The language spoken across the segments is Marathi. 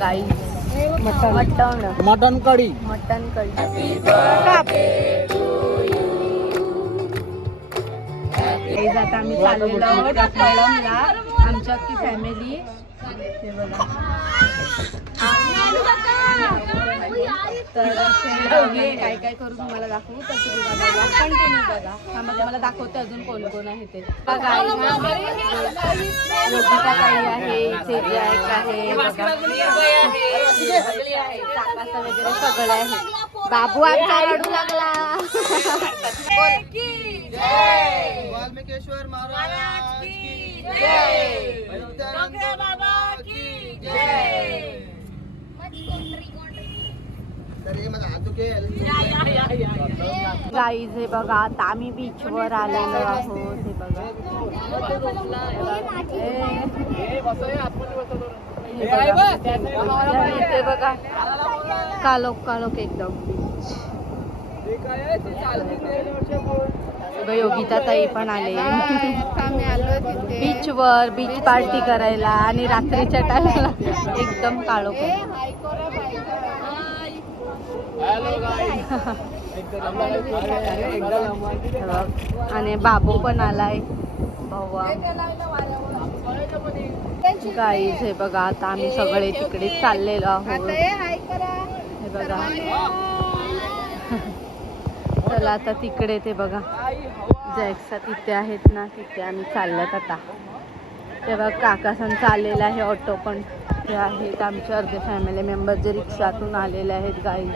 गाईस, मटन कढी. आता आम्ही चाललेलो आहोत कळमला, आमची अख्खी फॅमिली. हे बघा, तर काय काय करू तुम्हाला दाखवू, तर तुम्ही बघा, कंटिन्यू बघा. त्यामध्ये मला दाखवते अजून कोण कोण आहे ते. बघा, योगिता ताई आहे, इथे जॅक आहे, काकाचं वगैरे सगळं आहे. बाबू आमचा रडू लागला. वाल्मिकेश्वर महाराज की जय, बाबा की जय. गाईज हे बघा, आता आम्ही बीचवर आलेलो आहोत. हे बघा, इथे बघा, कालोख कालोख एकदम बीच. योगिता ताई पण आले बीचवर, बीच पार्टी करायला. आणि रात्रीच्या टायमाला एकदम काळोख. आणि बाबू पण आलाय, भावा. गाईज हे बघा, आता आम्ही सगळे तिकडे चाललेलो आहोत. हे बघा, चला आता तिकडे ते बघा, जॅक्सा तिथे आहेत ना, तिथे आम्ही चालल्यात आता. तेव्हा काकासांचा आलेला आहे ऑटो पण. ते आहेत आमचे अर्धे फॅमिली मेंबर जे रिक्षातून आलेले आहेत. गाईज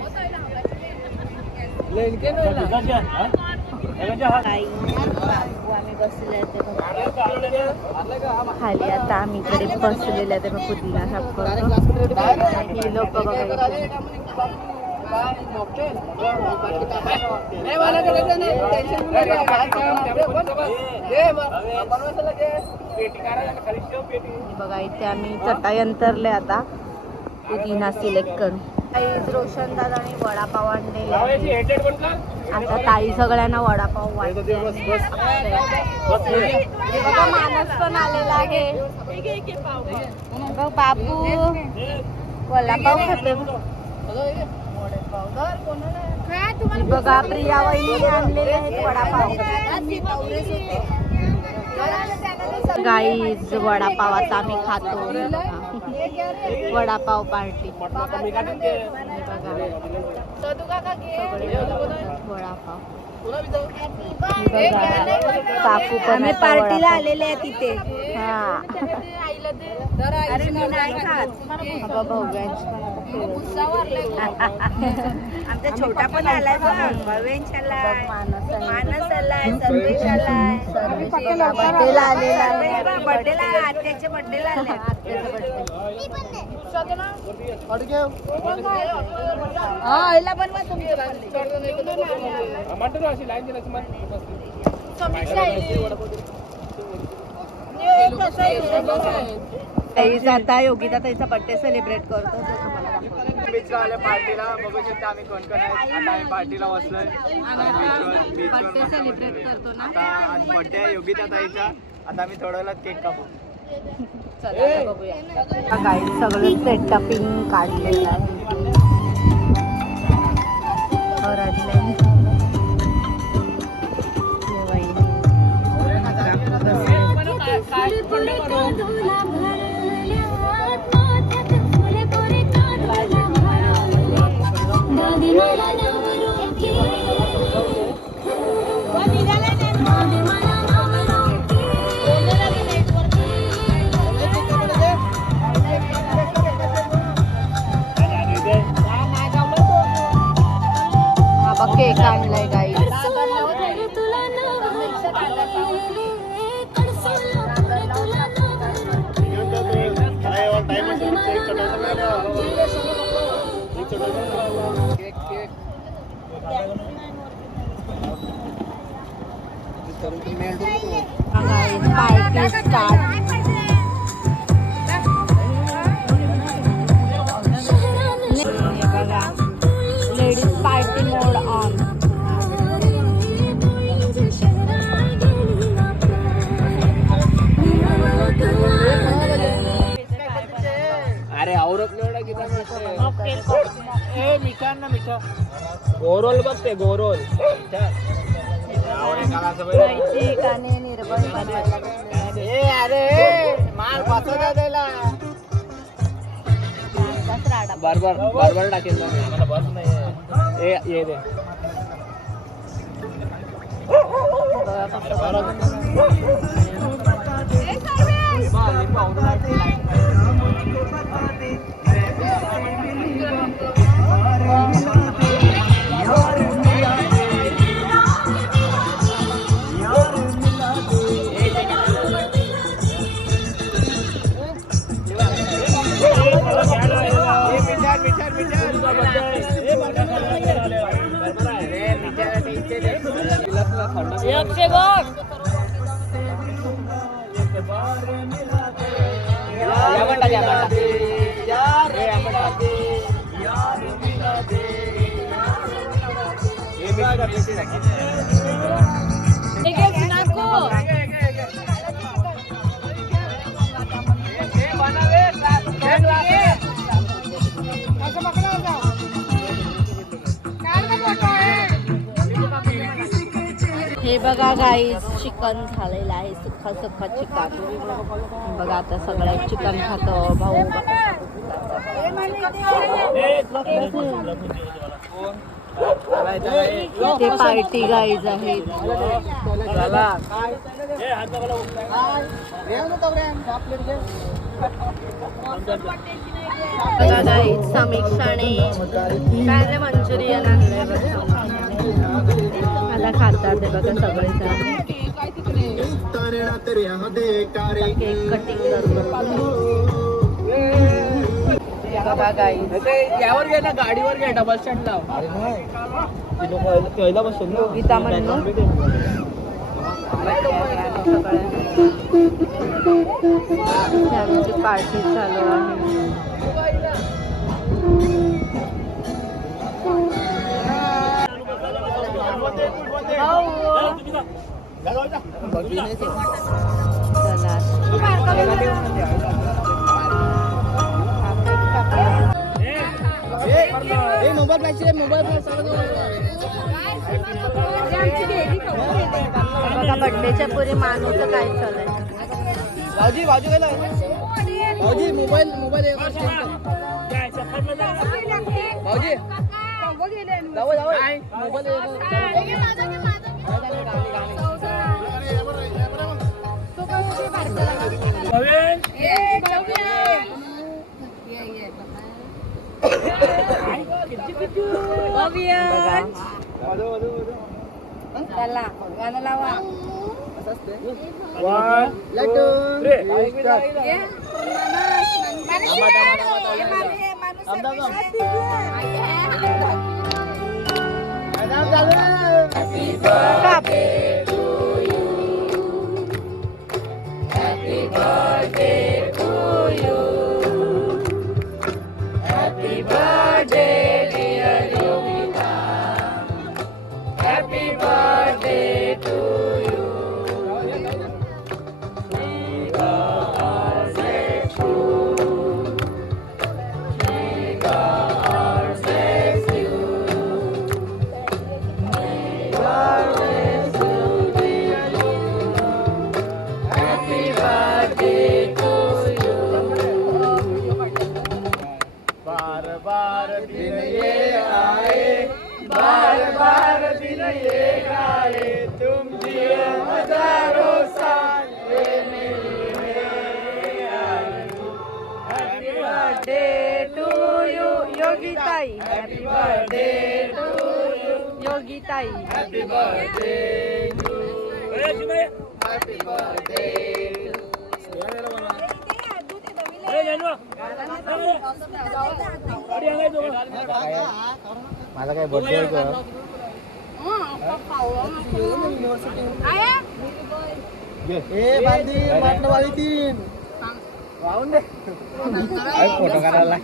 आम्ही बसले खाली. आता आम्ही इकडे बसलेले आहे, तेव्हा पुदिना साफ करतो. ही लोक बघा, बघा इथे आम्ही चटाई अंतरले. आता पुदिना सिलेक्ट करून रोशन दादाने वडापाव आणलेले. आता ताई सगळ्यांना वडापाव वाटते. बघा, मानस पण आलेला आहे. बाबू वडापाव खाते. बघा, प्रिया वहिनी आणलेले आहेत वडापाव. गाईज वडापाव आता आम्ही खातो. वडापाव पार्टी. वडापाव काकू पण आम्ही पार्टीला आलेले आहे तिथे. हा, आमचा छोटा पण आलाय, भवेश आलाय, मानस आलाय, सर्वेश आलाय, बर्थडेला आलेला, बर्थडेला आत्याच्या बर्थडेला आलाय. हा, बनवा तुम्ही. आता योगिता ताईचा बर्थडे सेलिब्रेट करतो. पार्टीला बघू शकता आम्ही कोण कोण आहे. आता पार्टीला बसलोय, बर्थडे सेलिब्रेट करतो ना. आज बर्थडे आहे योगिता ताईचा. आता आम्ही थोडं केक कापू. चला बघूया. गाईड सगळं सेटअपिंग काढलेलं आहे. केक आणलाय गाई. Party start. Ladies party mode on. अरे औरत गोरोल बघते गोरोल नैतिक आणि निर्बळ अरे माल पाचवला द्यायला बारबार टाकेल मला बस नाही ये दे हे बघा गाईस चिकन झालेलं आहे सुक्का सुक्का चिकन बघा आता सगळं चिकन खातो भाऊ ते पार्टी गाईज आहेत बघा गाईज समीक्षाने काय मंचुरियन आणलंय आता खातात ते बघा सगळे केक कटिंग बघा गाईज यावर घे ना गाडीवर घे डबल स्टँड लाव बसून गीता म्हणून आमची पार्टी चालू आहे बघा बड्डेच्या पुढे मानूचं काय चाललंय भाऊजी भाऊजी मोबाईल भाऊजी चला गाणं लावा योगिताई हॅपी बर्थडे टू यू योगिताई happy birthday to happy birthday माझा काय बर्थडे आहे का ए बांधी माटण वाली तीन वाहून दे फोटो काढायला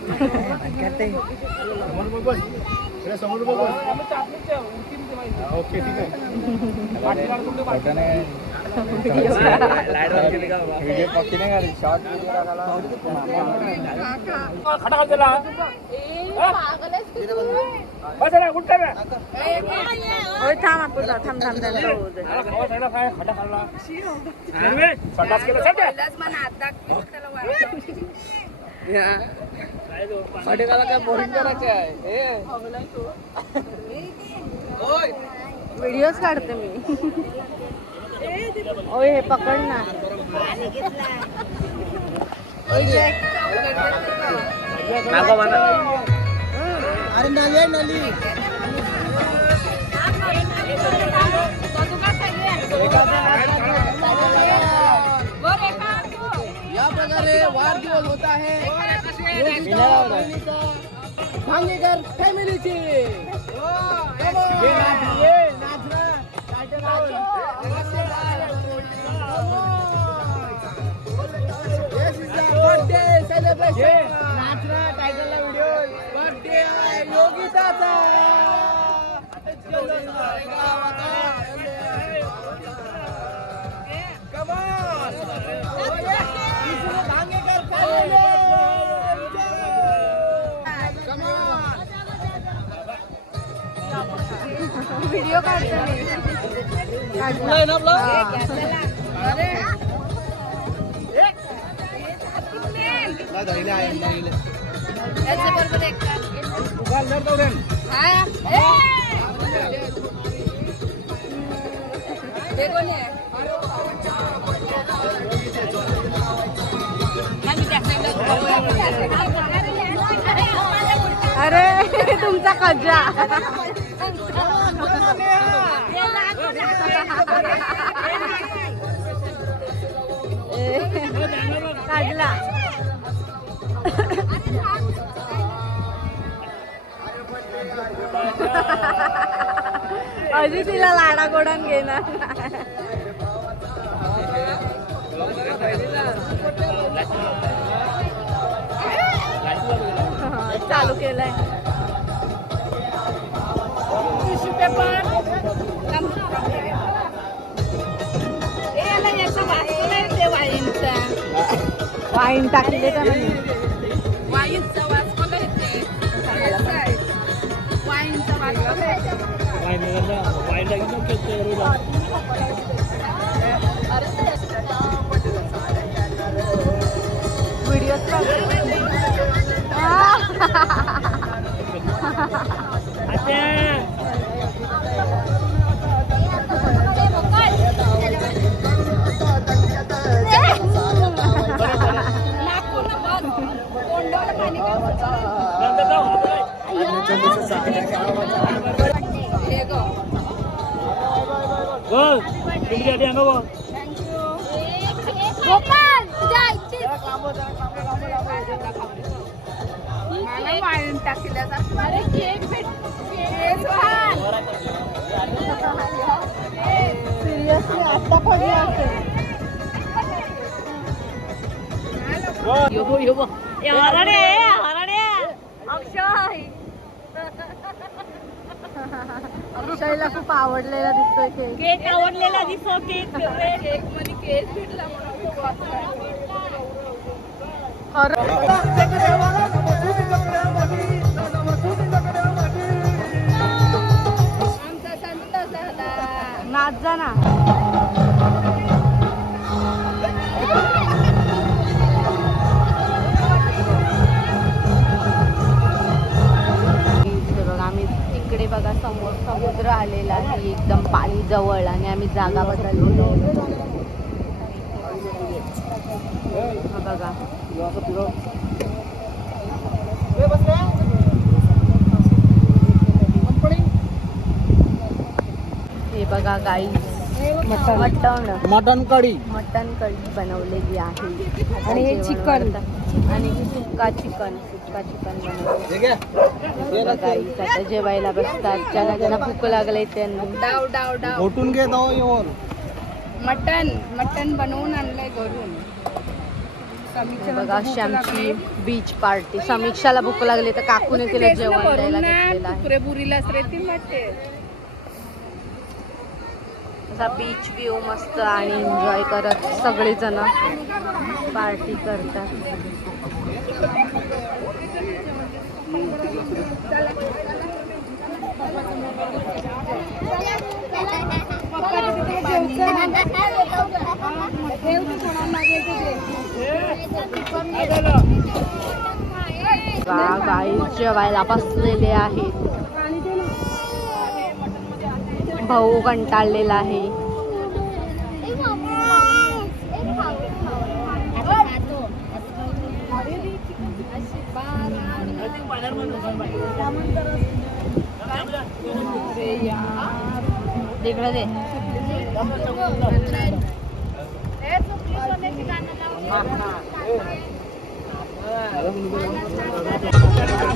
समोर बघ ओके ठीक आहे व्हिडिओ पक्की नाही करी शॉर्ट थांब आपण जाऊ. थांब थांब त्यांचं होऊ दे. काय बोरिंग करायचे आहे व्हिडिओज काढते मी. ओय हे पकड ना. अरे नली नली या प्रकारे वाढदिवस होत आहे भांगेकर फॅमिलीची. सेलिब्रेशन नाचना टायटलला व्हिडिओ बर्थडे आहे योगिताचा. व्हिडिओ काढते मी. अरे तुमचा कज्जा. काढला. अजी तिला लाडा गोडन घेणार. चालू केलंय. वाईन टाकले का म्हणे. वाईनचा वास बघा येते. वाईनचा वास बघा येते. व्हिडिओ वाईन टाकल्याचा. अरे केक सिरियसली आता पडली असेल. अक्षयला खूप आवडलेला दिसतोय केक. केक आवडलेला दिसतो. केक केक मध्ये केक भेटला म्हणून खूप आमचा संत झाला. नाच जा ना. आम्ही तिकडे बघा समोर समुद्र आलेला आहे एकदम पाणी जवळ आणि आम्ही जागा बदललेली आहे. बघा हे बघा गाई मटन कढी बनवलेली आहे. आणि हे चिकन आणि सुक्का चिकन बनवलं. गाई आता जेवायला बसतात. ज्यांना भूक लागले त्यांनी डाव डाव डाव घोटून घे जाऊ. मटन बनवून आणलंय घरून. बघा अशी आमची बीच पार्टी. समीक्षाला भूक लागली तर काकूने तिला जेवण द्यायला घेतलेलं आहे. पुरेपुरीलाच रेती वाटते. असा बीच व्ह्यू मस्त आणि एन्जॉय करत सगळेजण पार्टी करतात. गाई जेवायला बसलेले आहेत. भाऊ कंटाळलेला आहे. तिकडे दे.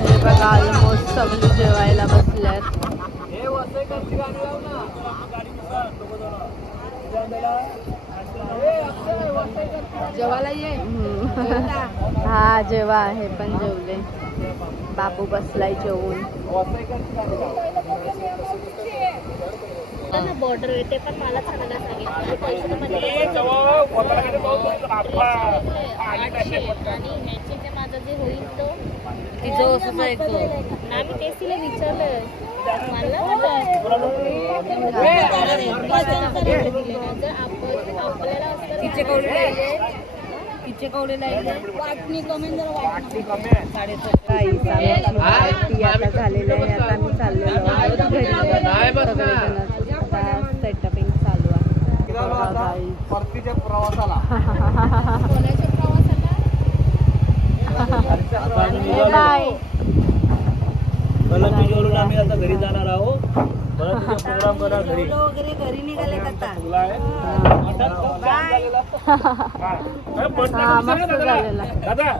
हे बघा ऑलमोस्ट सगळे जेवायला बसल्यात. जेवायला ये. हा जेवा आहे पण जेवले. बाबू बसलाय जेवून. बॉर्डर येते पण मला चांगला सांगितलं आणि ह्याचे जे माझं जे होईल तो तिचं असंच ऐकतो. ना मी तेच तिला विचारलं तिचे कवडे वाटणी कमी वाटणी पार्टी आता झालेलं आहे. आता आम्ही चाललेलो आहोत घरी. सगळेजण आता सेटअपिंग चालू आहे. परतीच्या प्रवासाला बाय. कलंबीवरून आम्ही आता घरी जाणार आहोत. प्रोग्राम करा घरी. घरी निघाले आता. मस्त झालेला. दादा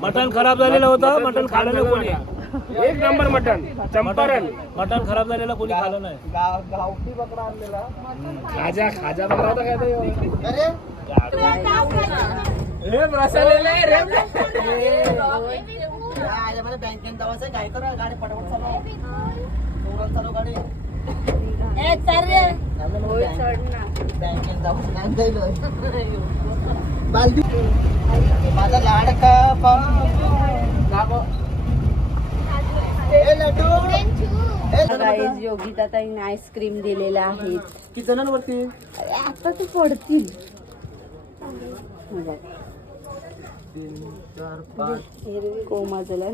मटण खराब झालेलं होतं. मटण खाल्लं नाही कोणी. एक नंबर मटण चंपारण. मटण खराब झालेलं कोणी खाल्लं नाही. गावठी बकरा आणलेला. खाजा बकरा होता काय ते? बँकेत जावायचं काय करा गाडी पटापट चालू गाडी. बँकेत माझा लाडका गाईज योगिता ताईने आईस्क्रीम दिलेल्या आहेत. किती जणांवरती आता ते पडतील. 3, 4, 5 कोमजला